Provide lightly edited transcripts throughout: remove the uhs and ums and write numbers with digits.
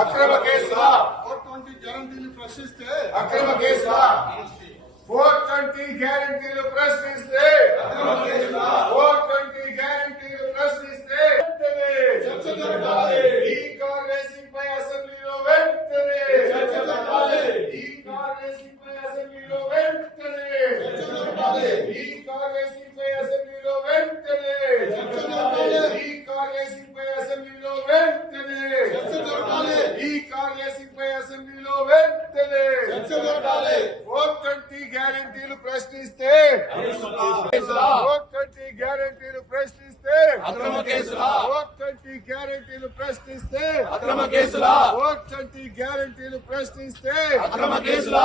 అక్రమ కేసుల 420 గ్యారంటీలు ప్రశ్నిస్తే అక్రమ కేసుల 420 గ్యారంటీలు ప్రశ్నిస్తే అక్రమ కేసుల 420 గ్యారంటీలు ప్రశ్నిస్తే చర్చ జరగాలి. ఈ కార్ రేసింగ్ పై అసెంబ్లీలో వెంటనే చర్చ జరగాలి. ఈ కార్ రేసింగ్ పై అసెంబ్లీలో వెంటనే చర్చ జరగాలి. ఈ కార్ రేసింగ్ పై అసెంబ్లీలో వెంటనే చర్చ జరగాలి. ఈ కార్ రేసింగ్ పై అసెంబ్లీలో వెంటనే చర్చ జరగాలి. ఈ కార్ రేసింగ్ పై అసెంబ్లీలో వెంటనే చర్చ జరగాలి. 420 గ్యారంటీలు ప్రశ్నిస్తే 420 గ్యారంటీలు ప్రశ్నిస్తే అక్రమ కేసుల 420 గ్యారంటీలు ప్రశ్నిస్తే అక్రమ కేసుల 420 గ్యారంటీలు ప్రశ్నిస్తే అక్రమ కేసుల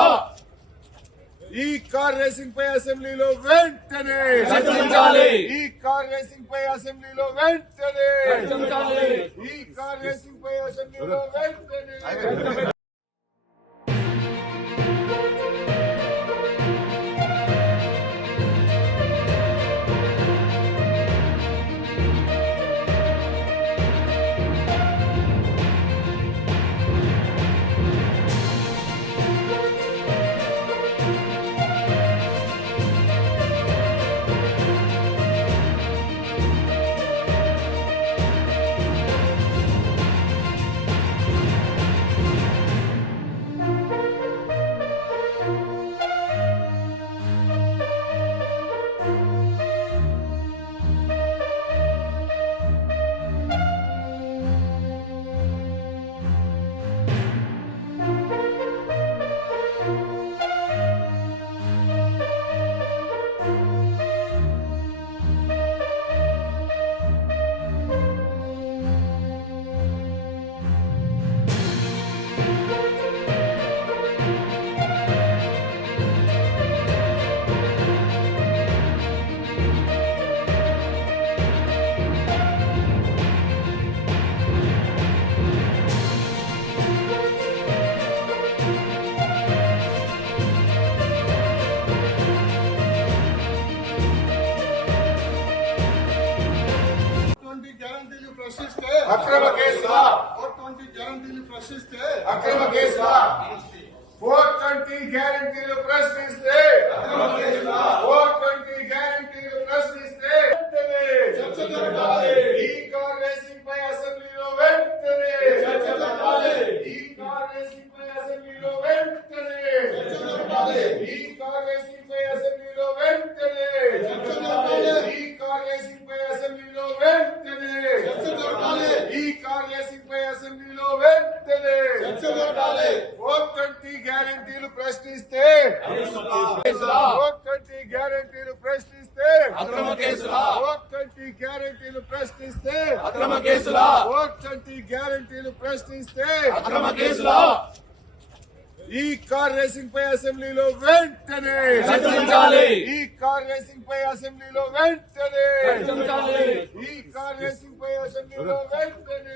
ఈ కార్ రేసింగ్ పై అసెంబ్లీలో వెంటనే చర్చించాలి. ఈ కార్ రేసింగ్ పై అసెంబ్లీలో వెంటనే చర్చించాలి. ఈ కార్ రేసింగ్ పై అసెంబ్లీలో వెంటనే గ్యారంటీలు ప్రశ్నిస్తే అక్రమ కేసుల 420 గ్యారంటీలు ప్రశ్నిస్తే అక్రమ కేసుల 420 గ్యారంటీలు ప్రశ్నిస్తే అక్రమ కేసుల 420 గ్యారంటీలు ప్రశ్నిస్తే చర్చ జరగాలి. ఈ కార్ రేసింగ్ పై అసెంబ్లీలో వెంటనే చర్చ జరగాలి. ఈ కార్ రేసింగ్ పై అసెంబ్లీలో వెంటనే చర్చ జరగాలి. ఈ కార్ రేసింగ్ పై అసెంబ్లీలో వెంటనే చర్చ జరగాలి. ఈ కార్ రేసింగ్ పై అసెంబ్లీలో వెంటనే చర్చ జరగాలి. ఈ కార్ రేసింగ్ పై అసెంబ్లీలో వెంటనే చర్చ జరగాలి. 420 గ్యారంటీలు ప్రశ్నిస్తే 420 గ్యారంటీలు ప్రశ్నిస్తే అక్రమ కేసుల 420 గ్యారంటీలు ప్రశ్నిస్తే అక్రమ కేసుల 420 గ్యారంటీలు ప్రశ్నిస్తే అక్రమ కేసుల ఈ కార్ రేసింగ్ పై అసెంబ్లీలో వెంటనే చర్చించాలి. ఈ కార్ రేసింగ్ పై అసెంబ్లీలో వెంటనే చర్చించాలి. ఈ కార్ రేసింగ్ పై అసెంబ్లీలో వెంటనే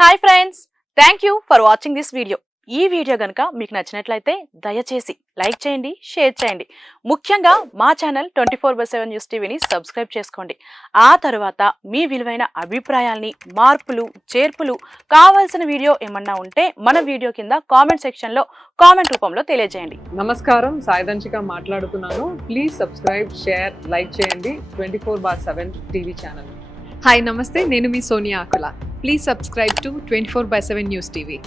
hi friends, thank you for watching this video. ఈ వీడియో కనుక మీకు నచ్చినట్లయితే దయచేసి లైక్ చేయండి, షేర్ చేయండి. ముఖ్యంగా మా ఛానల్ 24/7 న్యూస్ టీవీని సబ్స్క్రైబ్ చేసుకోండి. ఆ తర్వాత మీ విలువైన అభిప్రాయాల్ని, మార్పులు, చేర్పులు, కావాల్సిన వీడియో ఏమన్నా ఉంటే మన వీడియో కింద కామెంట్ సెక్షన్లో కామెంట్ రూపంలో తెలియజేయండి. నమస్కారం, సాయిదంచిక మాట్లాడుతున్నాను. ప్లీజ్ సబ్స్క్రైబ్, షేర్, లైక్ చేయండి 24/7 టీవీ ఛానల్. హాయ్ నమస్తే, నేను మీ Sonia Akula. Please subscribe to 24/7 news TV.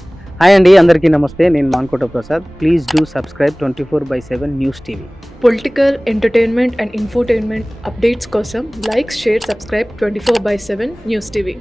Hi అండి, అందరికీ నమస్తే. నేను Mankota Prasad. Please do subscribe 24/7 news TV. Political, entertainment and infotainment updates కోసం like, share, subscribe 24/7 news TV.